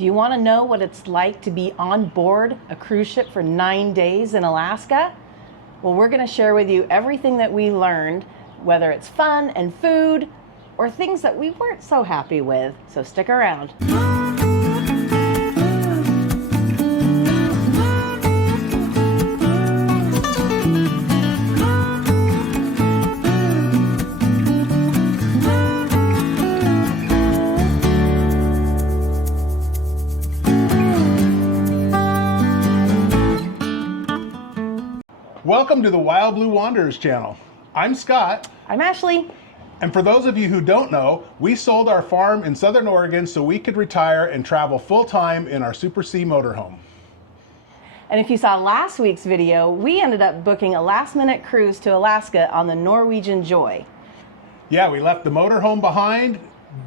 Do you want to know what it's like to be on board a cruise ship for 9 days in Alaska? Well, we're going to share with you everything that we learned, whether it's fun and food or things that we weren't so happy with. So stick around. Welcome to the Wild Blue Wanderers channel. I'm Scott. I'm Ashley. And for those of you who don't know, we sold our farm in Southern Oregon so we could retire and travel full-time in our Super C motorhome. And if you saw last week's video, we ended up booking a last-minute cruise to Alaska on the Norwegian Joy. Yeah, we left the motorhome behind,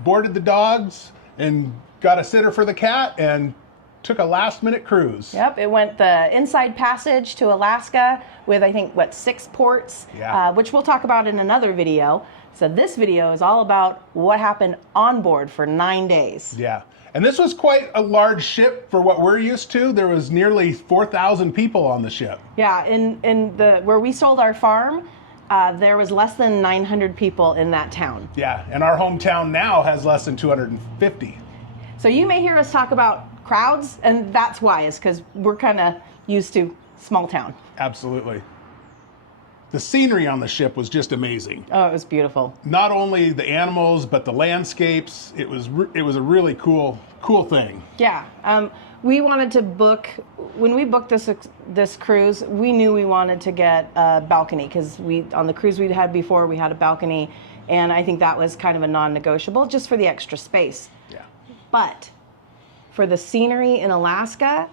boarded the dogs, and got a sitter for the cat, and took a last-minute cruise. Yep, it went the inside passage to Alaska with, I think, 6 ports, which we'll talk about in another video. So this video is all about what happened on board for 9 days. Yeah, and this was quite a large ship for what we're used to. There was nearly 4,000 people on the ship. Yeah, in where we sold our farm, there was less than 900 people in that town. Yeah, and our hometown now has less than 250. So you may hear us talk about crowds, and that's why, is because we're kind of used to small town. Absolutely. The scenery on the ship was just amazing. Oh, it was beautiful. Not only the animals, but the landscapes. It was a really cool thing. Yeah. We wanted to book, when we booked this cruise, we knew we wanted to get a balcony, because on the cruise we'd had before, we had a balcony, and I think that was kind of a non-negotiable, just for the extra space. Yeah. But for the scenery in Alaska,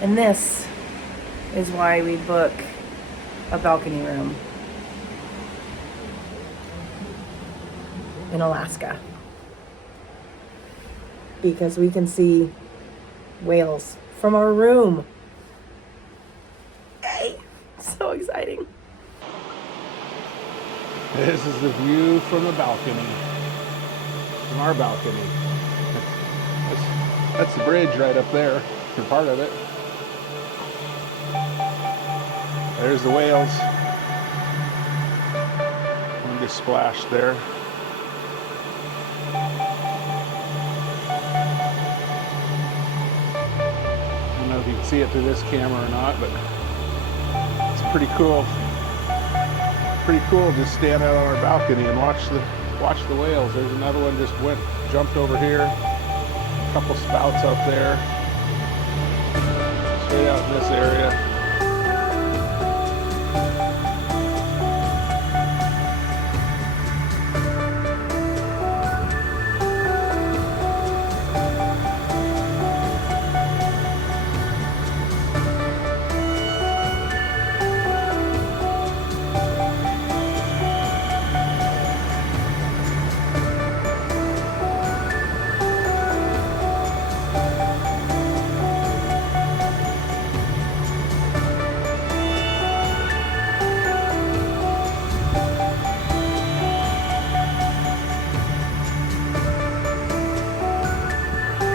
and this is why we book a balcony room in Alaska, because we can see whales from our room. Hey, so exciting. This is the view from the balcony, from our balcony. That's the bridge right up there, for part of it. There's the whales. One just splashed there. I don't know if you can see it through this camera or not, but it's pretty cool. Pretty cool just stand out on our balcony and watch the whales. There's another one just jumped over here. A couple spouts up there. Straight out in this area.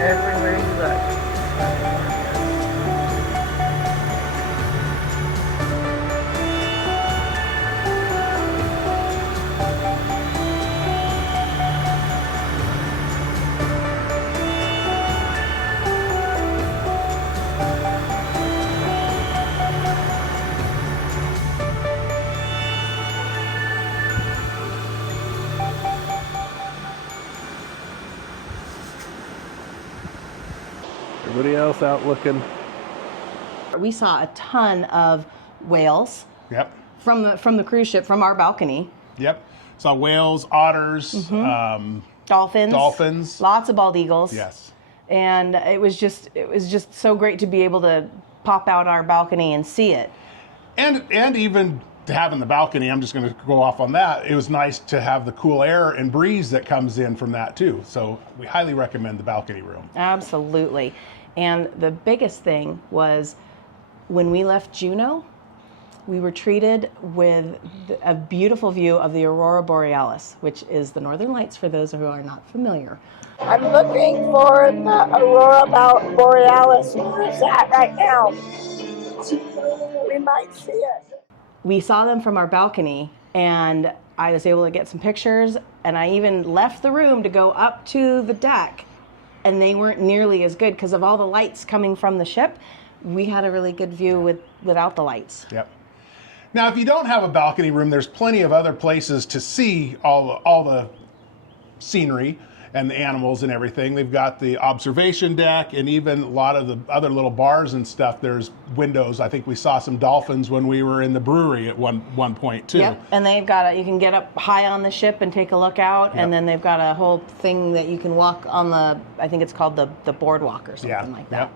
Everywhere you look. Everybody else out looking. We saw a ton of whales. Yep. From the cruise ship, from our balcony. Yep. Saw whales, otters, Dolphins. Lots of bald eagles. Yes. And it was just so great to be able to pop out our balcony and see it. And even to have in the balcony, I'm just going to go off on that. It was nice to have the cool air and breeze that comes in from that too. So we highly recommend the balcony room. Absolutely. And the biggest thing was when we left Juneau, we were treated with a beautiful view of the Aurora borealis, which is the northern lights for those who are not familiar. I'm looking for the Aurora borealis. Where is that right now? We might see it. We saw them from our balcony, and I was able to get some pictures, and I even left the room to go up to the deck, and they weren't nearly as good because of all the lights coming from the ship. We had a really good view without the lights. Yep. Now, if you don't have a balcony room, there's plenty of other places to see all the scenery and the animals and everything. They've got the observation deck, and even a lot of the other little bars and stuff. There's windows. I think we saw some dolphins when we were in the brewery at one point too. Yep. And they've got you can get up high on the ship and take a look out, and then they've got a whole thing that you can walk on I think it's called the boardwalk or something like that.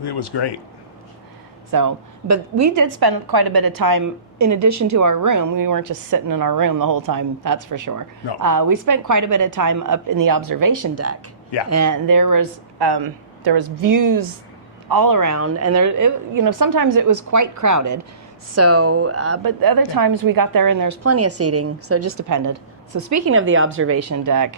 Yep. It was great. So, but we did spend quite a bit of time, in addition to our room. We weren't just sitting in our room the whole time, that's for sure. No. We spent quite a bit of time up in the observation deck. Yeah. And there was views all around, and sometimes it was quite crowded. So, but other times we got there and there's plenty of seating, so it just depended. So speaking of the observation deck,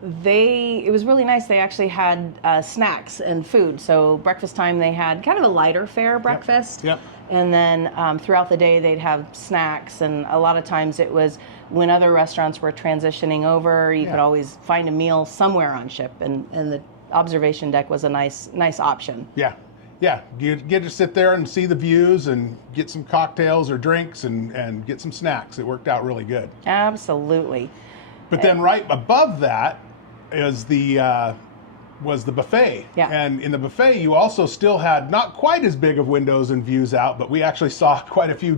it was really nice. They actually had snacks and food. So breakfast time, they had kind of a lighter fare breakfast. Yep. And then throughout the day, they'd have snacks. And a lot of times it was when other restaurants were transitioning over, you could always find a meal somewhere on ship. And the observation deck was a nice option. Yeah. Yeah. You get to sit there and see the views and get some cocktails or drinks and get some snacks. It worked out really good. Absolutely. But then right above that was the buffet. Yeah. And in the buffet, you also still had not quite as big of windows and views out, but we actually saw quite a few.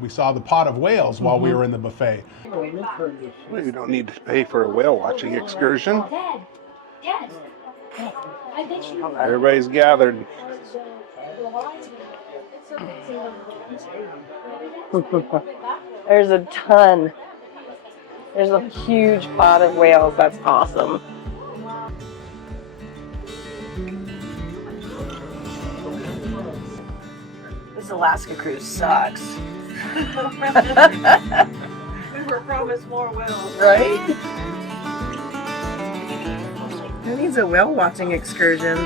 We saw the pot of whales while we were in the buffet. Well, you don't need to pay for a whale watching excursion. Dad, I bet you. Everybody's gathered. There's a ton. There's a huge pot of whales. That's awesome. This Alaskan Cruise sucks. We were promised more whales. Right? Who needs a whale watching excursion?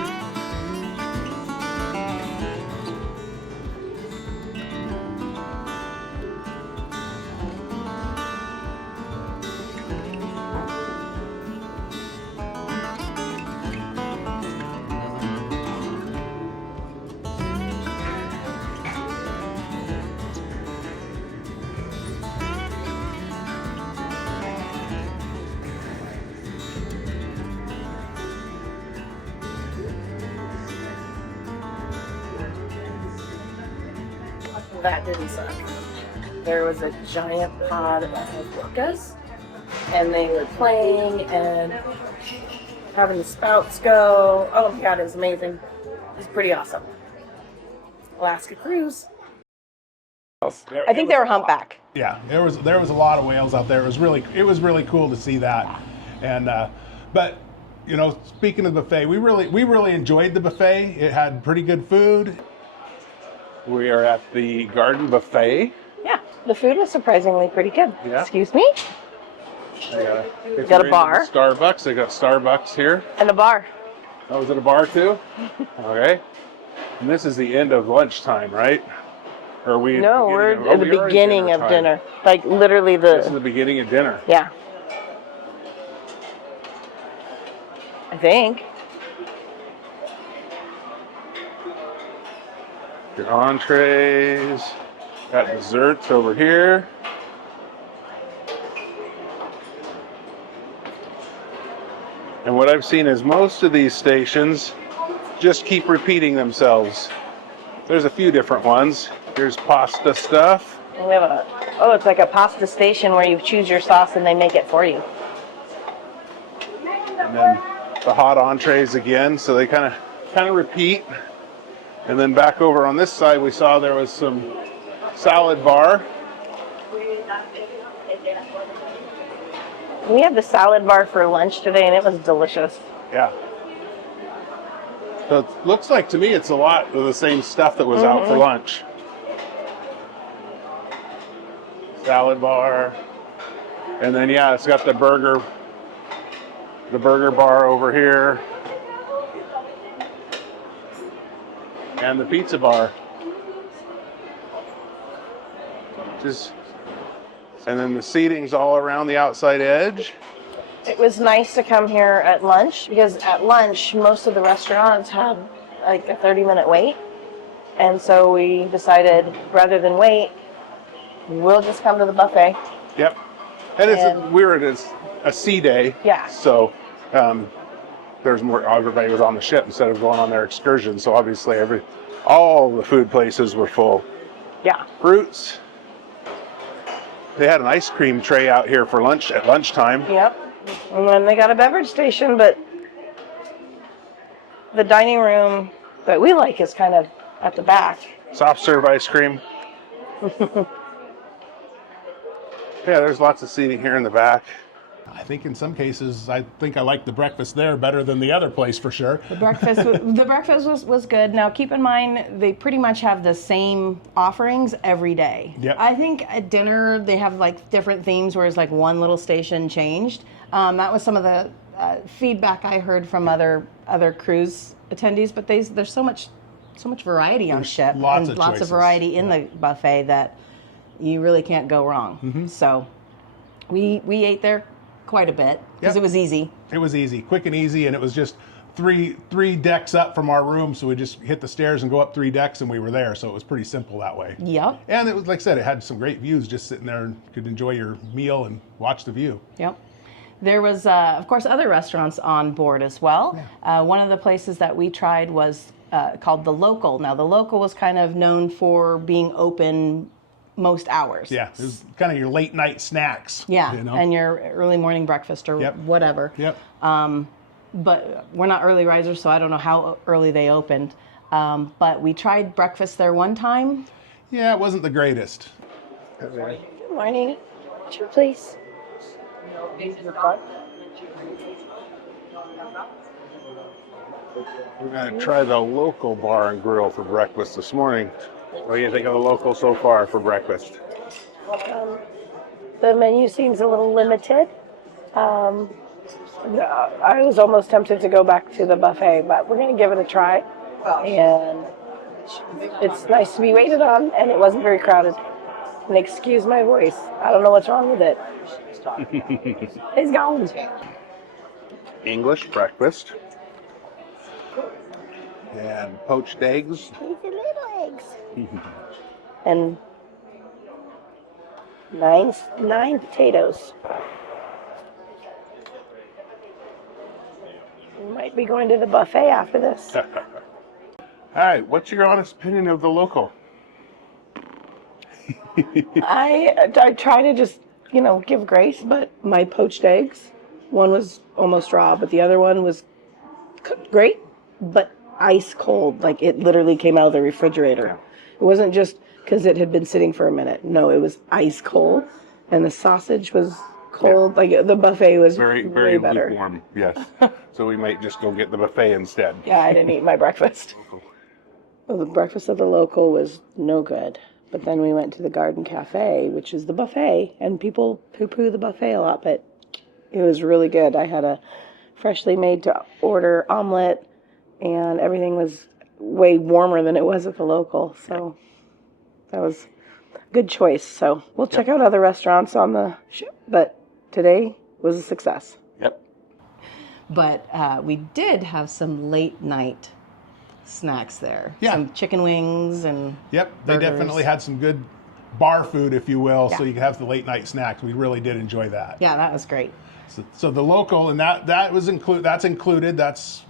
That didn't suck. There was a giant pod of orcas, and they were playing and having the spouts go. Oh my god, it was amazing. It was pretty awesome. Alaskan Cruise. I think they were humpback. Yeah, there was a lot of whales out there. It was really cool to see that. And but speaking of the buffet, we really enjoyed the buffet. It had pretty good food. We are at the garden buffet. Yeah, the food was surprisingly pretty good. Yeah. Excuse me? They got a bar. Starbucks. They got Starbucks here. And a bar. Oh, is it a bar too? Okay. And this is the end of lunchtime, right? Or are we? No, we're at the beginning of dinner. Like literally This is the beginning of dinner. Yeah. I think. Your entrees. Got desserts over here. And what I've seen is most of these stations just keep repeating themselves. There's a few different ones. Here's pasta stuff. We have it's like a pasta station where you choose your sauce and they make it for you. And then the hot entrees again, so they kind of repeat. And then back over on this side, we saw there was some salad bar. We had the salad bar for lunch today, and it was delicious. Yeah. So it looks like to me it's a lot of the same stuff that was out for lunch. salad bar. And then, yeah, it's got the burger bar over here. And the pizza bar. And then the seating's all around the outside edge. It was nice to come here at lunch because at lunch, most of the restaurants have like a 30-minute wait. And so we decided rather than wait, we'll just come to the buffet. Yep. And we were at a sea day. Yeah. So there's more, everybody was on the ship instead of going on their excursions. So obviously all the food places were full. Yeah. Fruits. They had an ice cream tray out here for lunch at lunchtime. Yep. And then they got a beverage station, but the dining room that we like is kind of at the back. Soft serve ice cream. Yeah, there's lots of seating here in the back. I think in some cases, I like the breakfast there better than the other place for sure. The breakfast was good. Now keep in mind, they pretty much have the same offerings every day. Yep. I think at dinner, they have like different themes where it's like one little station changed. That was some of the feedback I heard from other cruise attendees, but there's so much variety on ship. Lots and of lots of variety in the buffet that you really can't go wrong. Mm-hmm. So we ate there quite a bit because it was easy. It was easy, quick and easy, and it was just three decks up from our room, so we just hit the stairs and go up 3 decks and we were there, so it was pretty simple that way. Yep. And it was, like I said, it had some great views, just sitting there and could enjoy your meal and watch the view. Yep. There was, of course, other restaurants on board as well. Yeah. One of the places that we tried was called The Local. Now, The Local was kind of known for being open most hours. Yeah, it was kind of your late night snacks. Yeah, you know? and your early morning breakfast or whatever. Yep. But we're not early risers, so I don't know how early they opened. But we tried breakfast there one time. Yeah, it wasn't the greatest. Good morning. Sure, please. We're going to try the Local Bar and Grill for breakfast this morning. What do you think of the Local so far for breakfast? The menu seems a little limited. I was almost tempted to go back to the buffet, but we're going to give it a try. And it's nice to be waited on, and it wasn't very crowded. And excuse my voice. I don't know what's wrong with it. It's gone. English breakfast. And poached eggs. These are little eggs. And nine potatoes. We might be going to the buffet after this. All right, what's your honest opinion of the Local? I try to just, give grace, but my poached eggs, one was almost raw, but the other one was cooked great, but ice cold. Like it literally came out of the refrigerator. It wasn't just because it had been sitting for a minute. No, it was ice cold, and the sausage was cold. Yeah. Like the buffet was very better. Lukewarm. Yes. So we might just go get the buffet instead. Yeah, I didn't eat my breakfast. Well, the breakfast at the Local was no good. But then we went to the Garden Cafe, which is the buffet, and people poo-poo the buffet a lot, but it was really good. I had a freshly made to order omelet, and everything was way warmer than it was at the Local. So that was a good choice. So we'll check out other restaurants on the ship, but today was a success. Yep. But we did have some late night snacks there. Yeah. Some chicken wings and Yep, they burgers. definitely had some good bar food, if you will, so you could have the late night snacks. We really did enjoy that. Yeah, that was great. So the Local, and that's included. That's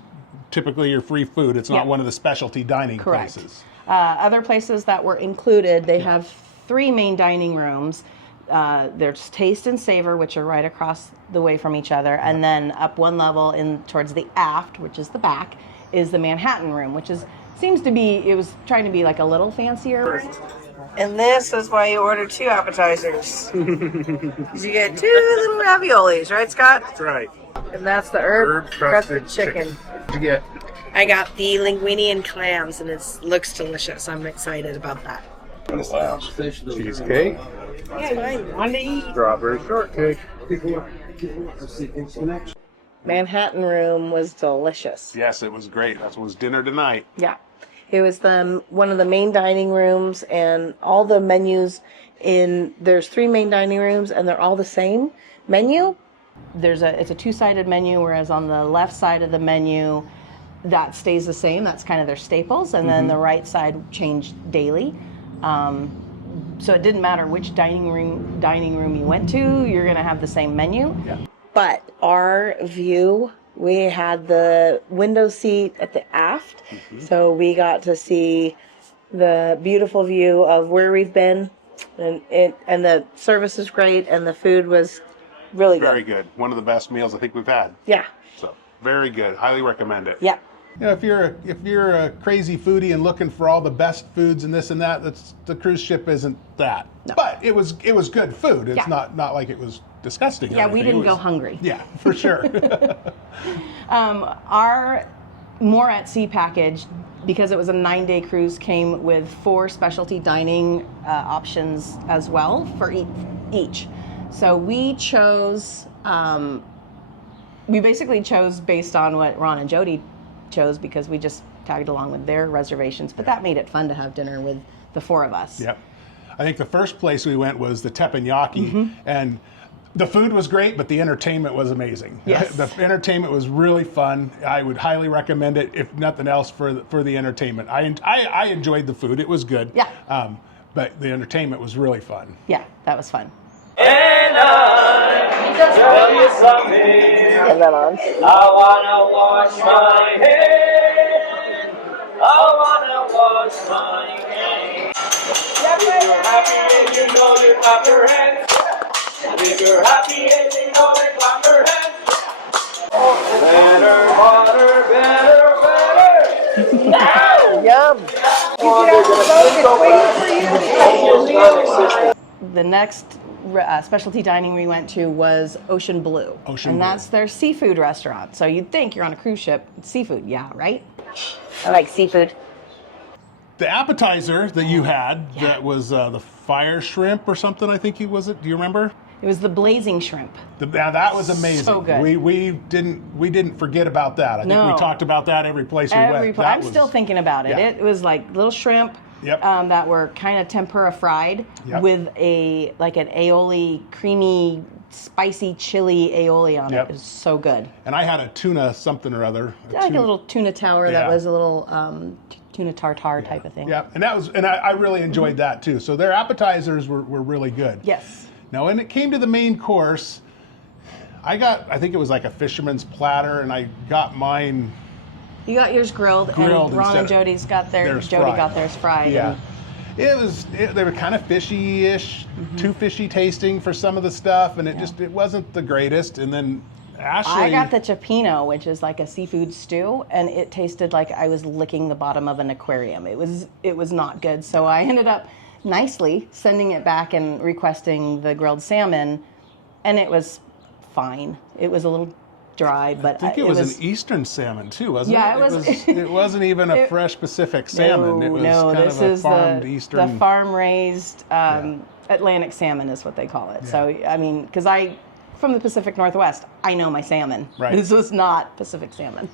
typically your free food. It's not one of the specialty dining places. Other places that were included, they have 3 main dining rooms. There's Taste and Savor, which are right across the way from each other, and then up one level in towards the aft, which is the back, is the Manhattan Room, which it was trying to be like a little fancier. And this is why you order 2 appetizers. You get 2 little raviolis, right, Scott? That's right. And that's the herb crusted chicken. What'd you get? I got the linguine and clams, and it looks delicious. I'm excited about that. Cheesecake. That's fine. Want to eat? Strawberry shortcake. Manhattan Room was delicious. Yes, it was great. That was dinner tonight. Yeah. It was one of the main dining rooms, and all the menus there's 3 main dining rooms, and they're all the same menu. It's a two-sided menu, whereas on the left side of the menu, that stays the same. That's kind of their staples, and then the right side changed daily. So it didn't matter which dining room you went to, you're gonna have the same menu. Yeah. But our view, we had the window seat at the aft, so we got to see the beautiful view of where we've been, and the service was great, and the food was really good. Very good. One of the best meals I think we've had. Yeah. So very good. Highly recommend it. Yeah. You know, if you're a crazy foodie and looking for all the best foods and this and that, the cruise ship isn't that. No. But it was good food. It's not like it was disgusting. Yeah, we didn't go hungry. Yeah, for sure. Our More at Sea package, because it was a 9-day cruise, came with 4 specialty dining options as well for each. So we chose, we basically chose based on what Ron and Jody chose, because we just tagged along with their reservations, but that made it fun to have dinner with the 4 of us. Yep. I think the first place we went was the Teppanyaki, and the food was great, but the entertainment was amazing. Yes. The entertainment was really fun. I would highly recommend it, if nothing else, for the entertainment. I enjoyed the food. It was good. Yeah. But the entertainment was really fun. Yeah, that was fun. And I tell you something, And then on. I wanna wash my hands. I wanna wash my hands. If you're happy and you know you clap your hands. If you're happy and you know you clap your hands. Better, water, better, better. Yum. The next specialty dining we went to was Ocean Blue. And that's their seafood restaurant. So you'd think you're on a cruise ship, it's seafood, yeah, right? I like seafood. The appetizer that you had, that was the fire shrimp or something, I think was it? Do you remember? It was the blazing shrimp. That was amazing. So good. We didn't forget about that. I think No. we talked about that every place we went. I'm still thinking about it. Yeah. It was like little shrimp that were kind of tempura fried with an aioli, creamy, spicy chili aioli on it. It was so good. And I had a tuna something or other. Like a little tuna tower that was a little tuna tartare type of thing. Yeah, and I really enjoyed that too. So their appetizers were really good. Yes. Now, when it came to the main course, I think it was like a fisherman's platter, and I got mine. You got yours grilled and Ron and Jody's got theirs. Jody got theirs fried. Yeah, they were kind of fishy-ish, too fishy tasting for some of the stuff, and it wasn't the greatest. And then Ashley, I got the cioppino, which is like a seafood stew, and it tasted like I was licking the bottom of an aquarium. It was not good. So I ended up nicely sending it back and requesting the grilled salmon, and it was fine. It was a little dry, but I think it was an Eastern salmon too, wasn't it? Yeah, it was. It wasn't even a fresh Pacific salmon. It was kind of a farmed Eastern. The farm-raised Atlantic salmon is what they call it. Yeah. So I mean, because from the Pacific Northwest, I know my salmon. Right. This was not Pacific salmon.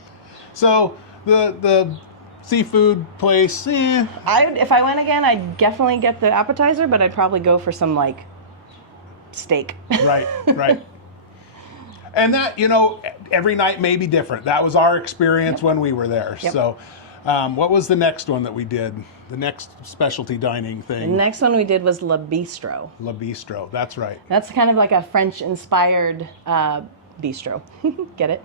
So the seafood place, if I went again, I'd definitely get the appetizer, but I'd probably go for some like steak. Right. And that, every night may be different. That was our experience when we were there. Yep. So what was the next one that we did? The next specialty dining thing? The next one we did was Le Bistro. Le Bistro, that's right. That's kind of like a French-inspired bistro. Get it?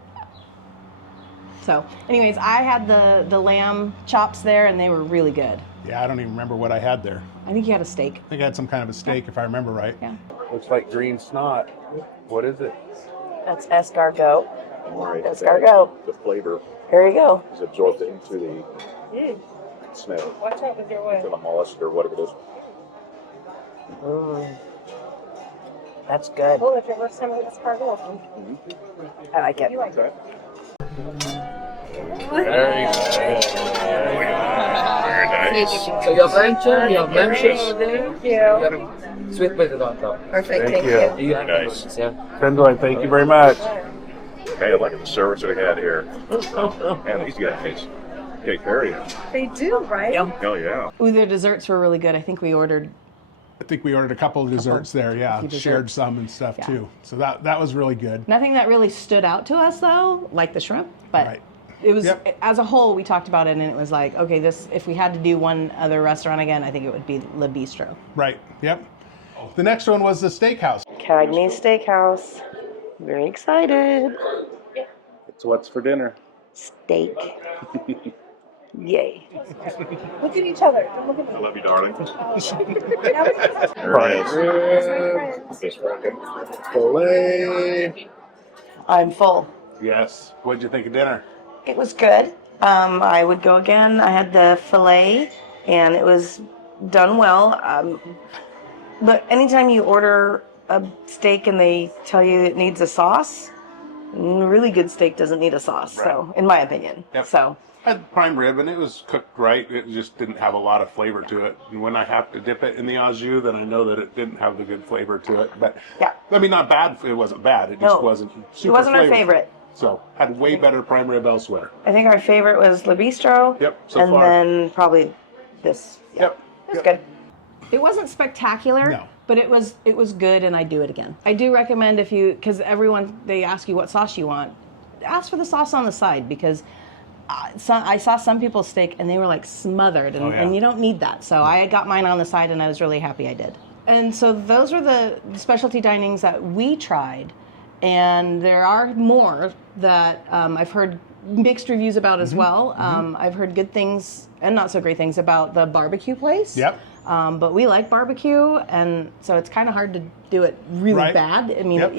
So, anyways, I had the lamb chops there, and they were really good. Yeah, I don't even remember what I had there. I think you had a steak. I think I had some kind of a steak, if I remember right. Yeah. Looks like green snot. What is it? That's escargot. Right. Escargot. The flavor Here you go. is absorbed into the snow. Watch out with your way. To the mollusk or whatever it is. That's good. Oh, if your first time with this cargo. I like it. You like it. Very nice. So your venture, your membership. Thank you. Sweet potato on top. Perfect. Thank Thank you. you. You have Nice. noodles, yeah. Tenderloin, thank you very much. Hey, look at the service we had here. Man, these guys take care of you. They do, right? Hell yeah. Ooh, their desserts were really good. I think we ordered. I think we ordered a couple of desserts there, yeah. few desserts. Shared some and stuff Yeah. too. So that was really good. Nothing that really stood out to us though, like the shrimp, but Right. it was Yep. as a whole. We talked about it, and it was like, okay, this. If we had to do one other restaurant again, I think it would be Le Bistro. Right, yep. The next one was the Steakhouse. Cagney Steakhouse. Very excited. It's what's for dinner. Steak. Yay. Look at each other. Don't look at me. I love you, darling. Filet. I'm full. Yes. What'd you think of dinner? It was good. I would go again. I had the filet, and it was done well. But anytime you order a steak and they tell you it needs a sauce, really good steak doesn't need a sauce. So, in my opinion. Yep. So, I had prime rib, and it was cooked right. It just didn't have a lot of flavor to it. And when I have to dip it in the au jus, then I know that it didn't have the good flavor to it. But yeah, I mean, not bad. It wasn't bad. It just No. wasn't super it wasn't our flavorful. favorite. So had way better prime rib elsewhere. I think our favorite was Le Bistro. Yep, so and far. then probably this. Yeah. Yep. It was good. It wasn't spectacular, No. but it was good, and I'd do it again. I do recommend if you, because everyone, they ask you what sauce you want, ask for the sauce on the side, because I saw some people's steak and they were like smothered, and, Oh, yeah. and you don't need that. So I got mine on the side, and I was really happy I did. And so those were the specialty dinings that we tried, and there are more that I've heard mixed reviews about as well. I've heard good things and not so great things about the barbecue place. Yep. But we like barbecue, and so it's kind of hard to do it really Right. bad. I mean, Yep.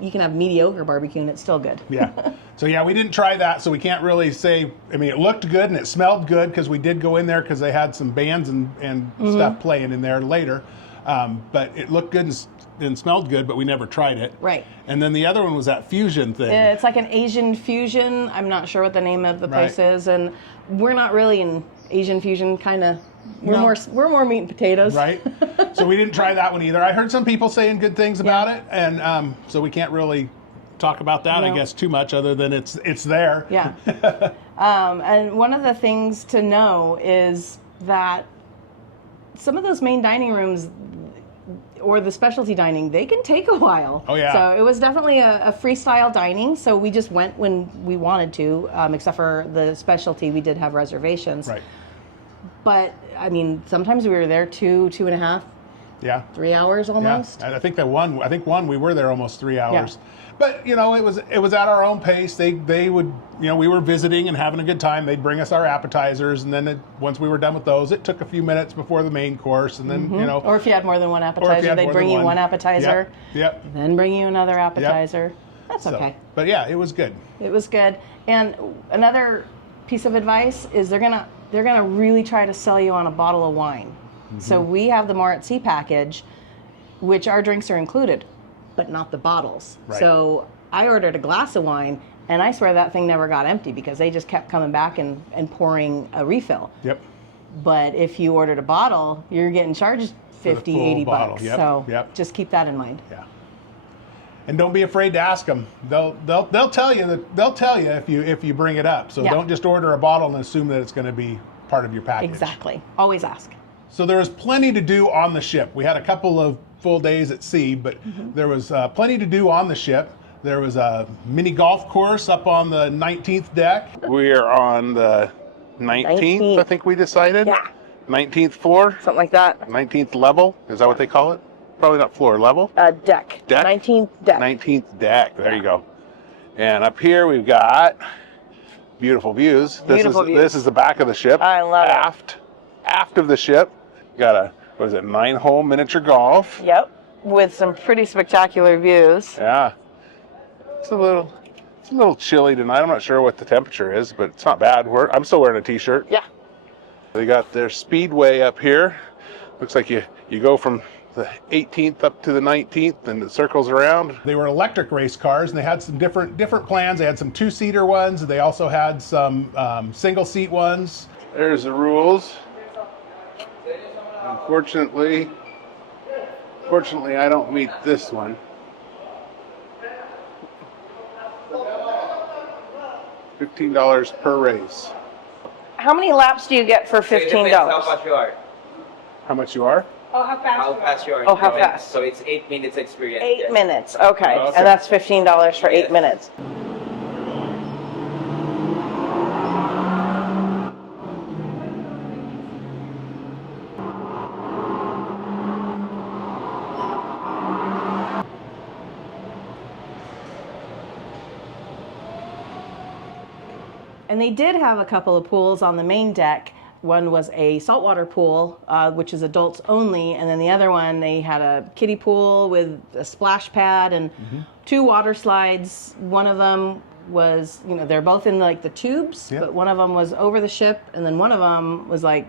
you can have mediocre barbecue and it's still good. Yeah. So yeah, we didn't try that, so we can't really say. I mean, it looked good and it smelled good because we did go in there because they had some bands and stuff playing in there later. But it looked good and smelled good, but we never tried it. Right. And then the other one was that fusion thing. It's like an Asian fusion. I'm not sure what the name of the place Right. is, and we're not really an Asian fusion kind of. We're No. we're more meat and potatoes. Right. So we didn't try that one either. I heard some people saying good things about it, and so we can't really talk about that, I No. guess, too much, other than it's there. Yeah. And one of the things to know is that some of those main dining rooms or the specialty dining, they can take a while. Oh, yeah. So it was definitely a freestyle dining. So we just went when we wanted to, except for the specialty, we did have reservations. Right. But I mean, sometimes we were there 2.5, Yeah. 3 hours almost. Yeah. I think one we were there almost 3 hours. But you know, it was at our own pace. They would, you know, we were visiting and having a good time. They'd bring us our appetizers, and then once we were done with those, it took a few minutes before the main course, and then you know, Or if you had more than one or if you appetizer, had they'd more bring than you one appetizer, Yep. then bring you another appetizer. That's So, okay. but yeah, it was good. It was good. And another piece of advice is they're gonna really try to sell you on a bottle of wine. So we have the More at Sea package, which our drinks are included, but not the bottles. Right. So I ordered a glass of wine, and I swear that thing never got empty because they just kept coming back and pouring a refill. Yep. But if you ordered a bottle, you're getting charged 50, full 80 bottle. bucks. Yep, So yep. just keep that in mind. Yeah. And don't be afraid to ask them. They'll tell you if you bring it up. So Yeah. don't just order a bottle and assume that it's going to be part of your package. Exactly. Always ask. So there was plenty to do on the ship. We had a couple of full days at sea, but there was plenty to do on the ship. There was a mini golf course up on the 19th deck. We're on the 19th, I think we decided. Yeah. 19th floor, Something like that. 19th level. Is that what they call it? Probably not floor, level. Deck. Deck? 19th deck. 19th deck. There you go. And up here we've got beautiful views. Beautiful views. This is the back of the ship. I love it. Aft of the ship, got a 9-hole miniature golf. Yep. With some pretty spectacular views. Yeah. It's a little chilly tonight. I'm not sure what the temperature is, but it's not bad. I'm still wearing a t-shirt. Yeah. They got their speedway up here. Looks like you go from the 18th up to the 19th and it circles around. They were electric race cars, and they had some different plans. They had some 2-seater ones. They also had some single-seat ones. There's the rules. Unfortunately, Fortunately, I don't meet this one. $15 per race. How many laps do you get for $15? It depends how fast you are. How much you are? Oh, how fast? How fast you are. Oh, how going. fast? So it's 8 minutes experience. 8 yes. minutes, okay. Oh, okay. And that's $15 for 8 minutes. And they did have a couple of pools on the main deck. One was a saltwater pool, which is adults only, and then the other one, they had a kiddie pool with a splash pad and 2 water slides. One of them was, you know, they're both in like the tubes, Yep. but one of them was over the ship, and then one of them was like,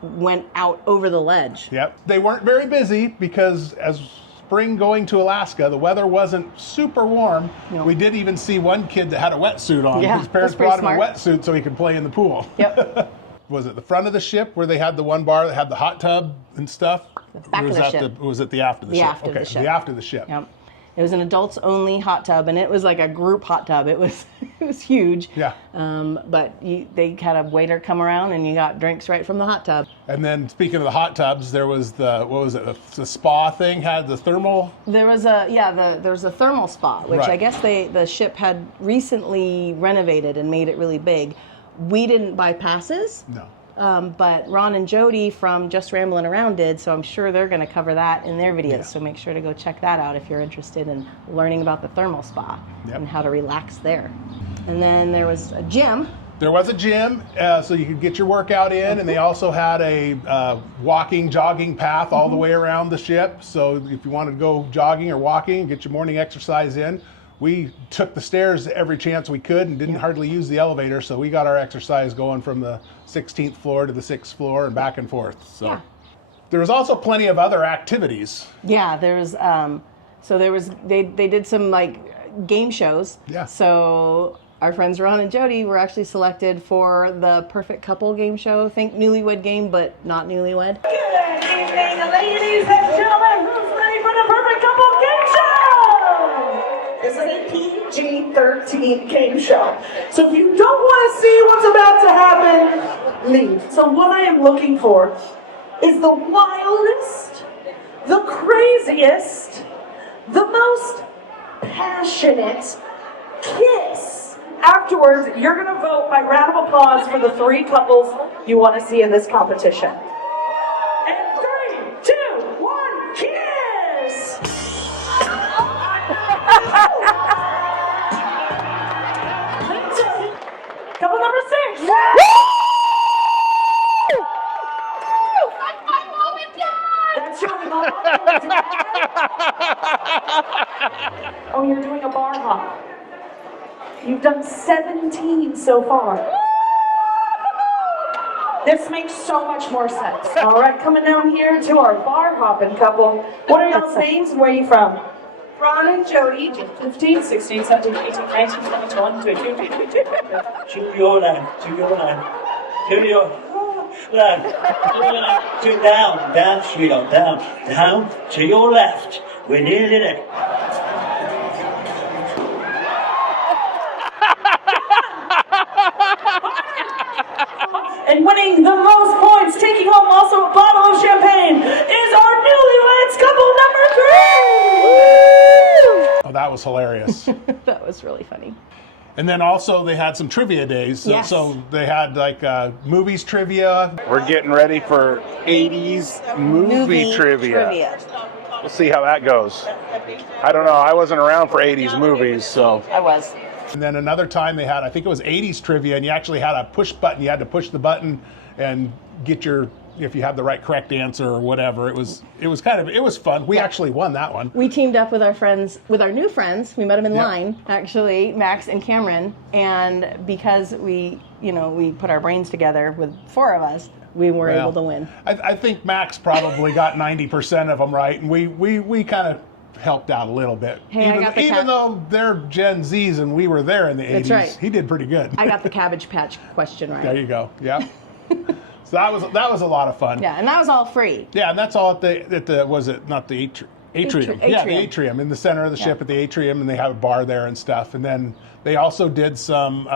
went out over the ledge. Yep. They weren't very busy because as spring going to Alaska, the weather wasn't super warm. No. We did even see one kid that had a wetsuit on. Yeah, His parents that's pretty brought him a smart. wetsuit so he could play in the pool. Yep. Was it the front of the ship where they had the one bar that had the hot tub and stuff? back Or of was the that ship. was it the aft of the The ship? aft of the ship. The aft of the ship. Yep. It was an adults only hot tub, and it was like a group hot tub. It was it was huge. Yeah. But they had a waiter come around, and you got drinks right from the hot tub. And then speaking of the hot tubs, there was the, what was it, the spa thing had the thermal. There was there was a thermal spa, which I Right. guess the ship had recently renovated and made it really big. We didn't buy passes. No. But Ron and Jody from Just Ramblin' Around did, so I'm sure they're going to cover that in their videos. Yeah. So make sure to go check that out if you're interested in learning about the thermal spa Yep. and how to relax there. And then there was a gym. There was a gym, so you could get your workout in, and they also had a walking, jogging path all the way around the ship. So if you wanted to go jogging or walking and get your morning exercise in, we took the stairs every chance we could and didn't hardly use the elevator. So we got our exercise going from the 16th floor to the 6th floor and back and forth. So Yeah. there was also plenty of other activities. Yeah, there was they did some like game shows. Yeah. So our friends Ron and Jody were actually selected for the perfect couple game show. Think newlywed game, but not newlywed. Good evening, ladies and gentlemen. Who's ready for the perfect couple game show? This is a PG-13 game show. So if you don't want to see what's about to happen, leave. So what I am looking for is the wildest, the craziest, the most passionate kiss. Afterwards, you're going to vote by round of applause for the 3 couples you want to see in this competition. And 3, 2, 1, kiss! Couple number 6. That's your mom. Oh, you're doing a bar hop. You've done 17 so far. This makes so much more sense. All right, coming down here to our bar hopping couple. What are y'all's names and where are you from? Ron and Jody, 15, 16, 17, 18, 19, 20, 21, 22, 23. To your left, to your left, to your left, to down, sweetheart, down, to your left. We're nearly there. And winning the most points, taking home also a bottle of champagne, is our newlyweds couple number 3! Oh, that was hilarious. That was really funny. And then also they had some trivia days. Yes. So they had like movies trivia. We're getting ready for 80s movie trivia. We'll see how that goes. I don't know. I wasn't around for 80s movies, so. I was. And then another time they had, I think it was 80s trivia, and you actually had a push button. You had to push the button and get your, if you had the right correct answer or whatever. It was fun. We actually won that one. We teamed up with our friends, with our new friends. We met them in Yep. line, actually, Max and Cameron. And because we put our brains together with 4 of us, we were Well, able to win. I think Max probably got 90% of them right, and we kind of helped out a little bit. Hey, I got the even though they're Gen Zs and we were there in the 80s, That's right. he did pretty good. I got the Cabbage Patch question right. There you go. Yeah. So that was a lot of fun. Yeah, and that was all free. Yeah, and that's all at the was it not the atrium? Yeah, the atrium in the center of the ship at the atrium, and they have a bar there and stuff. And then they also did some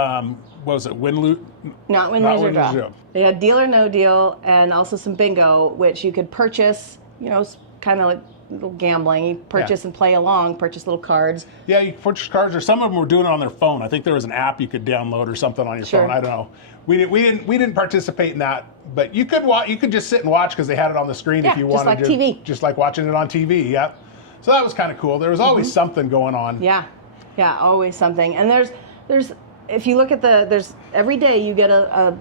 what was it, win loot? Not win, lose, or draw. They had deal or no deal, and also some bingo, which you could purchase. You know, kind of like little gambling. You purchase and play along. Purchase little cards. Yeah, you purchase cards, or some of them were doing it on their phone. I think there was an app you could download or something on your phone. I don't know. We didn't participate in that, but you could just sit and watch because they had it on the screen if you wanted just like TV. Just like watching it on TV. Yeah. So that was kind of cool. There was always something going on. Yeah, always something. And there's if you look at there's every day you get a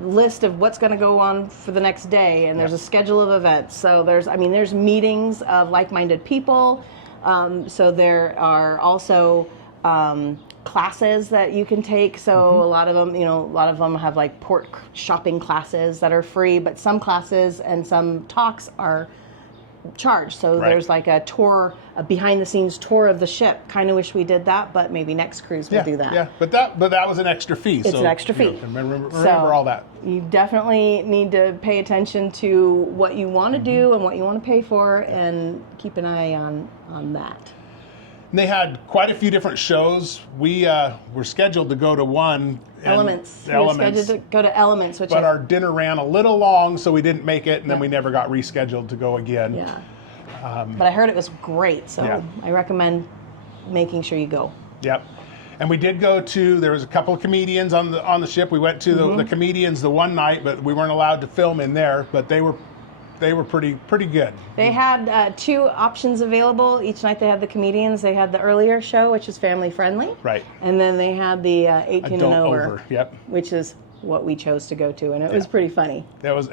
list of what's going to go on for the next day, and there's a schedule of events. So there's meetings of like-minded people. So there are also classes that you can take. So a lot of them have like port shopping classes that are free, but some classes and some talks are charged. So there's like a tour, a behind-the-scenes tour of the ship. Kind of wish we did that, but maybe next cruise we'll do that. Yeah, but that was an extra fee. It's an extra fee. Remember all that. You definitely need to pay attention to what you want to do and what you want to pay for, and keep an eye on that. And they had quite a few different shows. We were scheduled to go to one. Elements. We were scheduled to go to Elements, but our dinner ran a little long, so we didn't make it, and then we never got rescheduled to go again. Yeah. But I heard it was great, so I recommend making sure you go. Yep. And we did go to. There was a couple of comedians on the ship. We went to the comedians the one night, but we weren't allowed to film in there. But they were pretty good. They had 2 options available. Each night they had the comedians. They had the earlier show, which is family friendly. Right. And then they had the 18 Adult and over. Yep. Which is what we chose to go to, and it was pretty funny. It was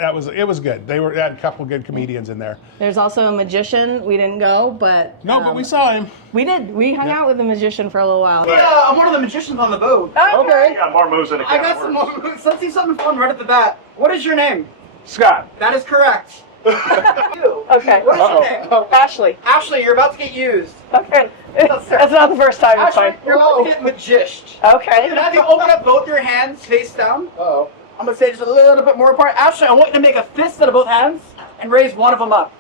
good. They had a couple of good comedians in there. There's also a magician. We didn't go, but but we saw him. We did. We hung out with the magician for a little while. Yeah, I'm one of the magicians on the boat. Okay. You got more moves than a I got some more moves. Let's see something fun right at the bat. What is your name? Scott. That is correct. Okay. What is your name? Ashley. Ashley, you're about to get used. Okay. That's not the first time. It's Ashley, fine. you're about to get magiched. Okay. Can I have you open up both your hands face down? Uh-oh. I'm going to say just a little bit more apart. Ashley, I want you to make a fist out of both hands and raise one of them up.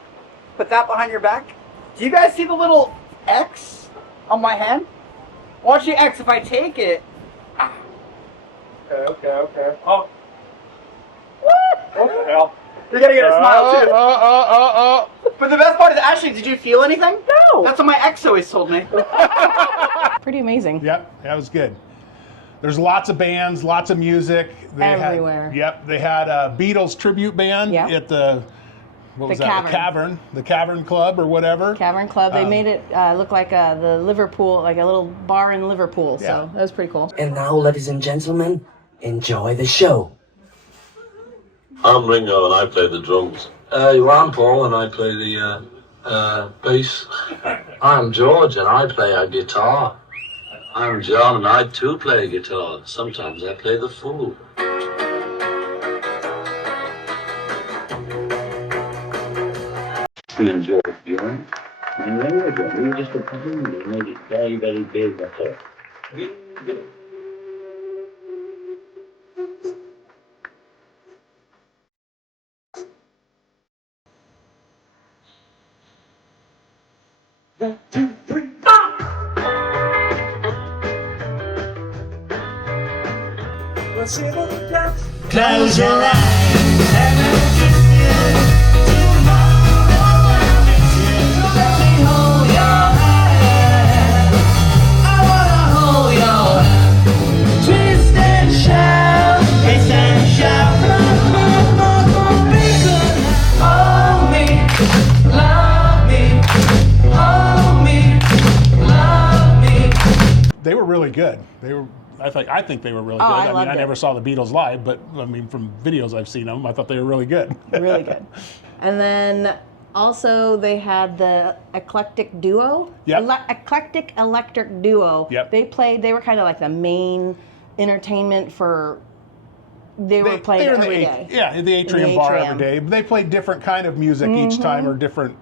Put that behind your back. Do you guys see the little X on my hand? Watch the X. If I take it... Okay. Oh. What? What the hell? You're going to get a smile, too. But the best part is, Ashley, did you feel anything? No. That's what my ex always told me. Pretty amazing. Yep, that was good. There's lots of bands, lots of music. Everywhere. They had a Beatles tribute band at the Cavern. The Cavern Club or whatever. Cavern Club. They made it look like the Liverpool, like a little bar in Liverpool. So that was pretty cool. And now, ladies and gentlemen, enjoy the show. I'm Ringo and I play the drums. I'm Paul and I play the bass. I'm George and I play a guitar. I'm John and I too play guitar. Sometimes I play the fool. We enjoy viewing. And then we just made it very, very big, that's it. Close your eyes and I'll kiss you. Tomorrow I'll miss you. Let me hold your hand. I wanna hold your hand. Twist and shout, kiss and shout. Be good. Hold me, love me. Hold me, love me. They were really good. I think they were really good. I never saw the Beatles live, but from videos I've seen them, I thought they were really good. Really good. And then also they had the Eclectic Duo. Yep. Eclectic Electric Duo. Yep. They were kind of like the main entertainment for. They were playing every day. Yeah, in the atrium bar every day. They played different kind of music each time, or different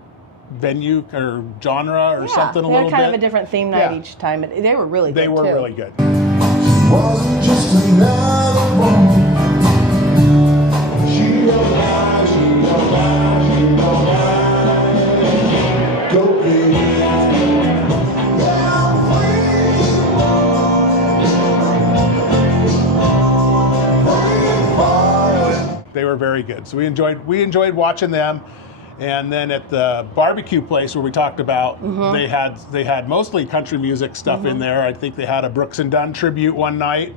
venue or genre or something a little bit. They had kind of a different theme night each time. But they were really good. They were really good. Wasn't just another woman. She They were very good. So we enjoyed watching them. And then at the barbecue place where we talked about, they had mostly country music stuff in there. I think they had a Brooks and Dunn tribute one night.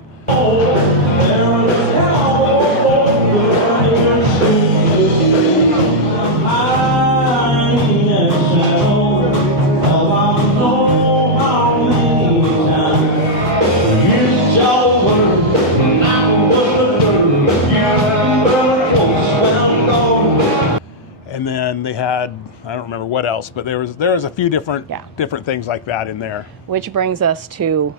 And then they had, I don't remember what else, but there was a few different things like that in there. Which brings us to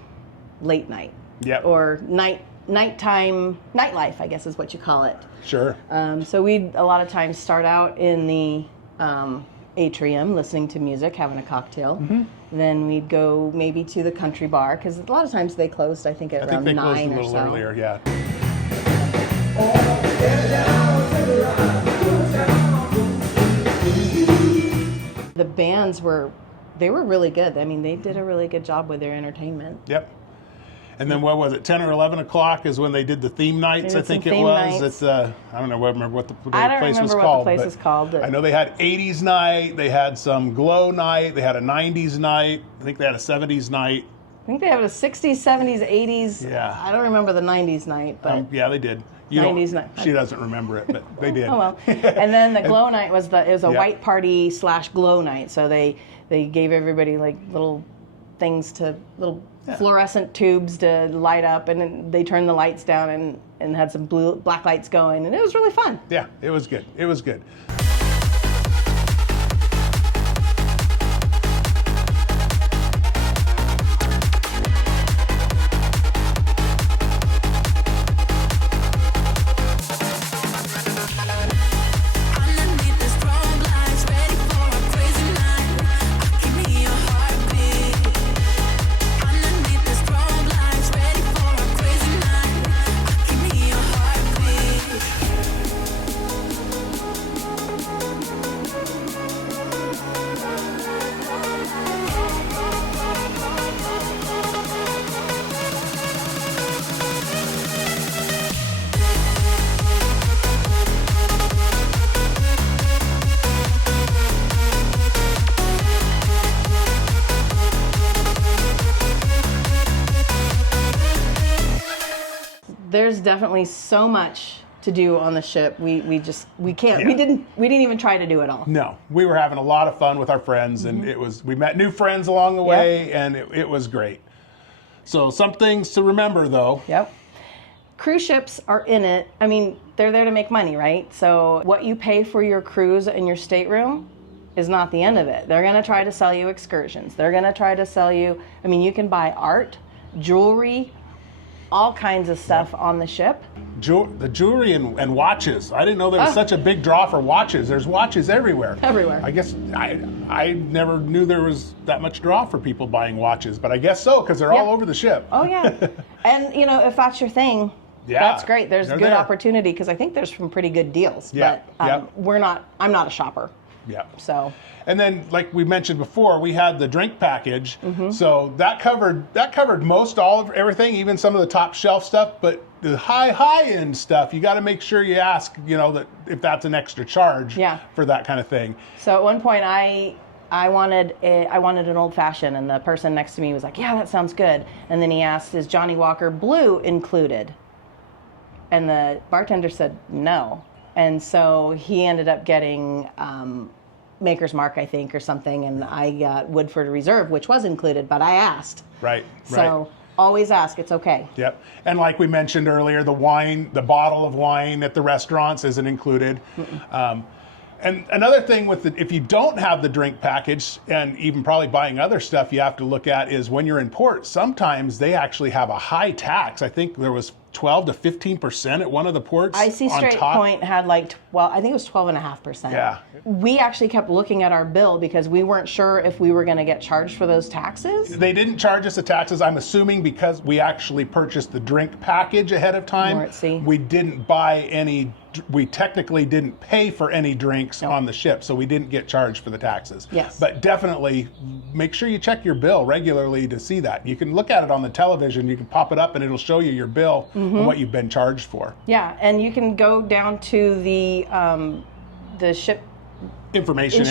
late night. Yep. Or nighttime nightlife, I guess is what you call it. Sure. So we'd a lot of times start out in the atrium listening to music, having a cocktail. Then we'd go maybe to the country bar, because a lot of times they closed, I think, at around 9 or so. I think they closed a little earlier, yeah. The bands were really good. I mean, they did a really good job with their entertainment. Yep. And then what was it, 10 or 11 o'clock is when they did the theme nights, I think it was. It's, I don't know, I remember what the place was called. I don't remember what the place was called. I know they had 80s night, they had some glow night, they had a 90s night, I think they had a 70s night. I think they have a 60s, 70s, 80s. Yeah. I don't remember the 90s night, but yeah, they did. 90s night. She doesn't remember it, but they did. Oh well. And then the glow night was a white party / glow night. So they gave everybody like little things little fluorescent tubes to light up, and then they turned the lights down and had some black lights going, and it was really fun. Yeah, it was good. It was good. There's definitely so much to do on the ship. We can't. Yeah. We didn't even try to do it all. No, we were having a lot of fun with our friends, and we met new friends along the way, and it was great. So some things to remember, though. Yep. Cruise ships are in it. I mean, they're there to make money, right? So what you pay for your cruise and your stateroom is not the end of it. They're going to try to sell you excursions. They're going to try to sell you, I mean, you can buy art, jewelry, all kinds of stuff on the ship. The jewelry and watches. I didn't know there was such a big draw for watches. There's watches everywhere. Everywhere. I guess I never knew there was that much draw for people buying watches, but I guess so, because they're all over the ship. Oh, yeah. And, if that's your thing, that's great. There's good opportunity, because I think there's some pretty good deals. Yeah. But I'm not a shopper. Yeah. So. And then, like we mentioned before, we had the drink package, so that covered most all of everything, even some of the top shelf stuff. But the high end stuff, you got to make sure you ask, that if that's an extra charge for that kind of thing. So at one point, I wanted an old fashioned, and the person next to me was like, "Yeah, that sounds good." And then he asked, "Is Johnny Walker Blue included?" And the bartender said no. And so he ended up getting Maker's Mark, I think, or something, and I got Woodford Reserve, which was included, but I asked. Right. So always ask, it's okay. Yep. And like we mentioned earlier, the bottle of wine at the restaurants isn't included. And another thing if you don't have the drink package, and even probably buying other stuff you have to look at, is when you're in port, sometimes they actually have a high tax. I think there was 12 to 15% at one of the ports. IC Strait Point had I think it was 12.5%. Yeah. We actually kept looking at our bill because we weren't sure if we were going to get charged for those taxes. They didn't charge us the taxes, I'm assuming, because we actually purchased the drink package ahead of time. Let's see. We didn't buy any we technically didn't pay for any drinks on the ship, so we didn't get charged for the taxes. Yes. But definitely make sure you check your bill regularly to see that. You can look at it on the television, you can pop it up and it'll show you your bill and what you've been charged for. Yeah, and you can go down to the ship Information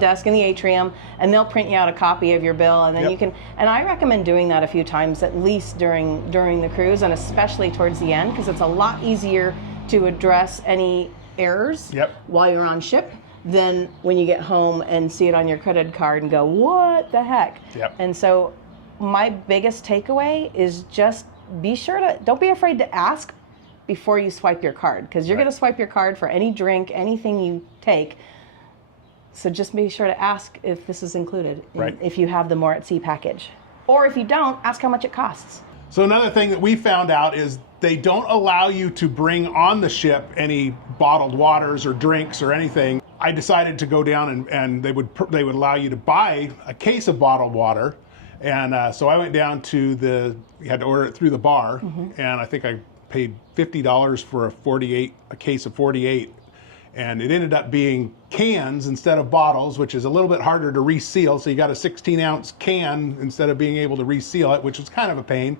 desk in the atrium, and they'll print you out a copy of your bill, and then you can. And I recommend doing that a few times at least during the cruise, and especially towards the end, because it's a lot easier to address any errors while you're on ship than when you get home and see it on your credit card and go, what the heck? And so my biggest takeaway is just don't be afraid to ask before you swipe your card, because you're going to swipe your card for any drink, anything you take. So just be sure to ask if this is included, if you have the More at Sea package. Or if you don't, ask how much it costs. So another thing that we found out is they don't allow you to bring on the ship any bottled waters or drinks or anything. I decided to go down and they would allow you to buy a case of bottled water. And so I went down to you had to order it through the bar, and I think I paid $50 for a case of 48, and it ended up being cans instead of bottles, which is a little bit harder to reseal. So you got a 16-ounce can instead of being able to reseal it, which was kind of a pain.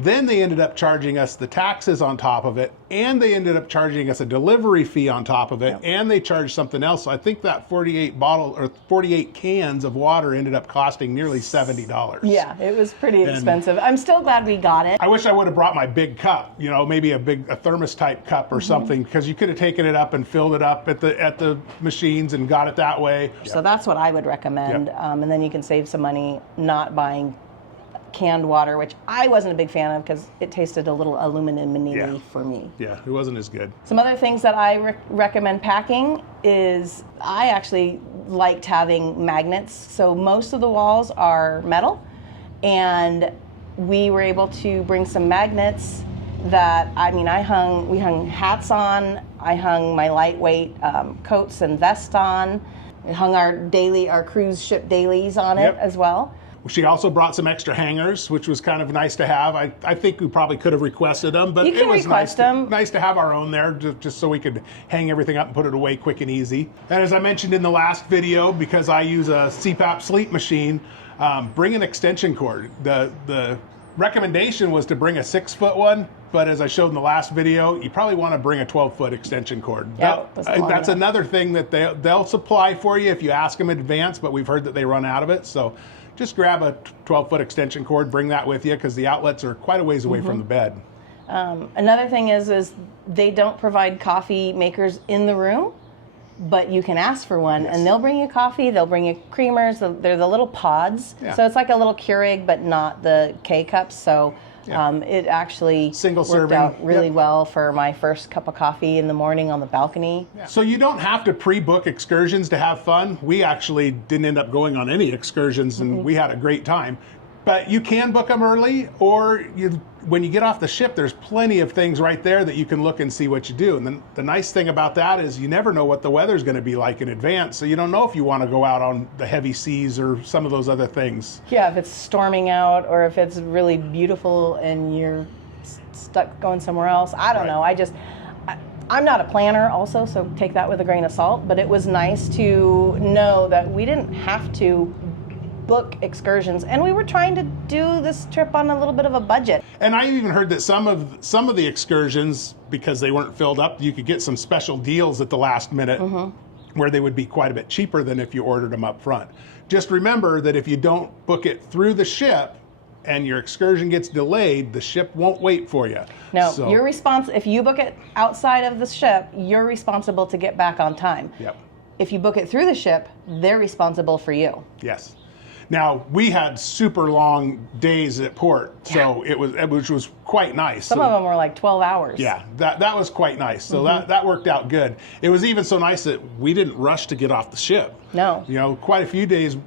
Then they ended up charging us the taxes on top of it, and they ended up charging us a delivery fee on top of it, and they charged something else. So I think that 48 cans of water ended up costing nearly $70. Yeah, it was pretty expensive. I'm still glad we got it. I wish I would have brought my big cup, maybe a thermos type cup or something, because you could have taken it up and filled it up at the machines and got it that way. So that's what I would recommend, and then you can save some money not buying canned water, which I wasn't a big fan of because it tasted a little aluminum-y for me. Yeah, it wasn't as good. Some other things that I recommend packing is I actually liked having magnets. So most of the walls are metal, and we were able to bring some magnets that, we hung hats on, I hung my lightweight coats and vests on, we hung our cruise ship dailies on it as well. She also brought some extra hangers, which was kind of nice to have. I think we probably could have requested them, but it was nice to have our own there, just so we could hang everything up and put it away quick and easy. And as I mentioned in the last video, because I use a CPAP sleep machine, bring an extension cord. The recommendation was to bring a 6-foot one, but as I showed in the last video, you probably want to bring a 12-foot extension cord. That's another thing that they'll supply for you if you ask them in advance, but we've heard that they run out of it. So just grab a 12-foot extension cord, bring that with you, because the outlets are quite a ways away from the bed. Another thing is they don't provide coffee makers in the room, but you can ask for one, and they'll bring you coffee, they'll bring you creamers, they're the little pods. So it's like a little Keurig, but not the K-cups, so it actually worked out really well for my first cup of coffee in the morning on the balcony. So you don't have to pre-book excursions to have fun. We actually didn't end up going on any excursions, and we had a great time. But you can book them early, or when you get off the ship, there's plenty of things right there that you can look and see what you do. And then the nice thing about that is you never know what the weather's going to be like in advance, so you don't know if you want to go out on the heavy seas or some of those other things. Yeah, if it's storming out or if it's really beautiful and you're stuck going somewhere else. I don't know. I'm not a planner also, so take that with a grain of salt, but it was nice to know that we didn't have to book excursions, and we were trying to do this trip on a little bit of a budget. And I even heard that some of the excursions, because they weren't filled up, you could get some special deals at the last minute where they would be quite a bit cheaper than if you ordered them up front. Just remember that if you don't book it through the ship and your excursion gets delayed, the ship won't wait for you. No, if you book it outside of the ship, you're responsible to get back on time. If you book it through the ship, they're responsible for you. Yes. Now, we had super long days at port, so which was quite nice. Some of them were like 12 hours. Yeah, that was quite nice. So that worked out good. It was even so nice that we didn't rush to get off the ship. No. Quite a few days,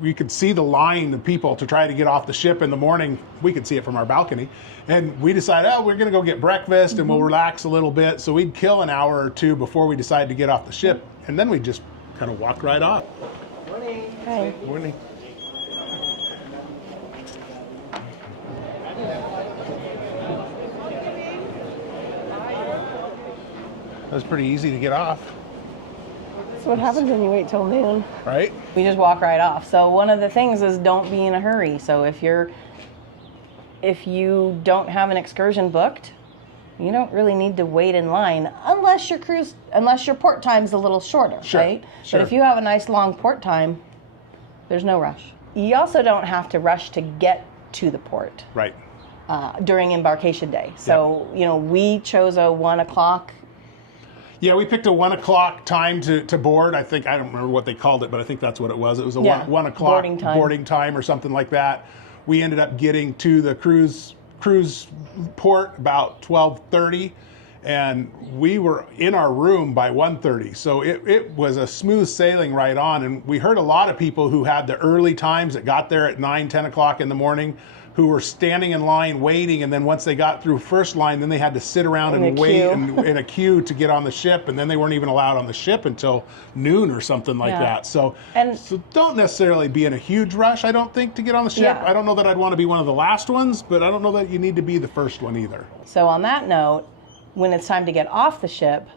we could see the line of people to try to get off the ship in the morning. We could see it from our balcony. And we decided, we're going to go get breakfast and we'll relax a little bit. So we'd kill an hour or two before we decided to get off the ship. And then we just kind of walked right off. Hi. Morning. That was pretty easy to get off, That's what happens when you wait till noon. right? We just walk right off. So one of the things is don't be in a hurry. So if you don't have an excursion booked, you don't really need to wait in line unless your port time's a little shorter, Sure, right? sure. But if you have a nice long port time, there's no rush. You also don't have to rush to get to the port Right. during embarkation day. So, we chose a 1 o'clock. Yeah, we picked a 1 o'clock time to board. I don't remember what they called it, but I think that's what it was. It was a 1 o'clock boarding time or something like that. We ended up getting to the cruise port about 12:30, and we were in our room by 1:30. So it was a smooth sailing right on. And we heard a lot of people who had the early times that got there at 9, 10 o'clock in the morning, who were standing in line waiting, and then once they got through first line, then they had to sit around and wait in a queue to get on the ship, and then they weren't even allowed on the ship until noon or something like that. So don't necessarily be in a huge rush, I don't think, to get on the ship. I don't know that I'd want to be one of the last ones, but I don't know that you need to be the first one either. So on that note, when it's time to get off the ship,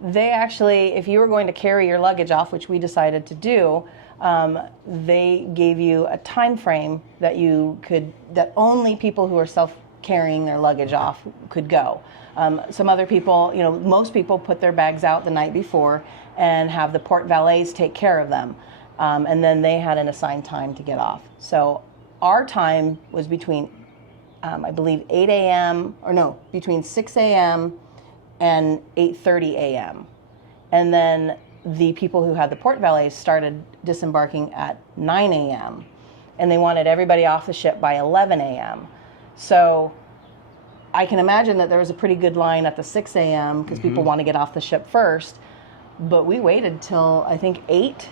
they actually, if you were going to carry your luggage off, which we decided to do, they gave you a time frame that that only people who are self-carrying their luggage off could go. Some other people, most people put their bags out the night before and have the port valets take care of them. And then they had an assigned time to get off. So our time was between, I believe, between 6 a.m. and 8:30 a.m. And then the people who had the port valets started disembarking at 9 a.m. and they wanted everybody off the ship by 11 a.m. So I can imagine that there was a pretty good line at the 6 a.m. because people want to get off the ship first. But we waited till, I think, 8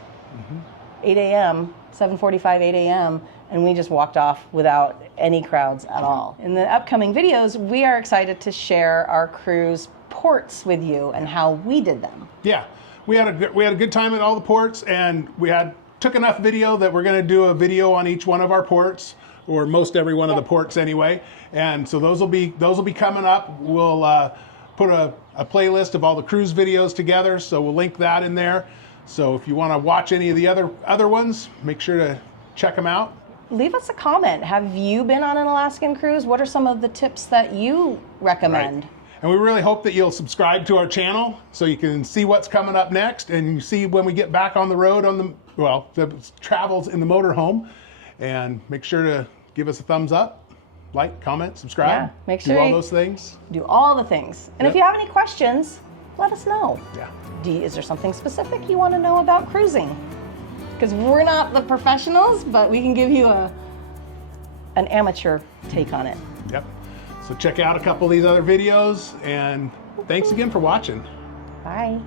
a.m., 7:45, 8 a.m., and we just walked off without any crowds at all. In the upcoming videos, we are excited to share our cruise ports with you and how we did them. Yeah. We had a good time at all the ports, and we took enough video that we're going to do a video on each one of our ports, or most every one of the ports anyway. And so those will be coming up. We'll put a playlist of all the cruise videos together, so we'll link that in there. So if you want to watch any of the other ones, make sure to check them out. Leave us a comment. Have you been on an Alaskan cruise? What are some of the tips that you recommend? Right. And we really hope that you'll subscribe to our channel so you can see what's coming up next, and you see when we get back on the road the travels in the motorhome. And make sure to give us a thumbs up, like, comment, subscribe. Yeah, make sure do all those things. Do all the things. And if you have any questions, let us know. Yeah. Is there something specific you want to know about cruising? Because we're not the professionals, but we can give you an amateur take on it. Yep. So check out a couple of these other videos, and thanks again for watching. Bye.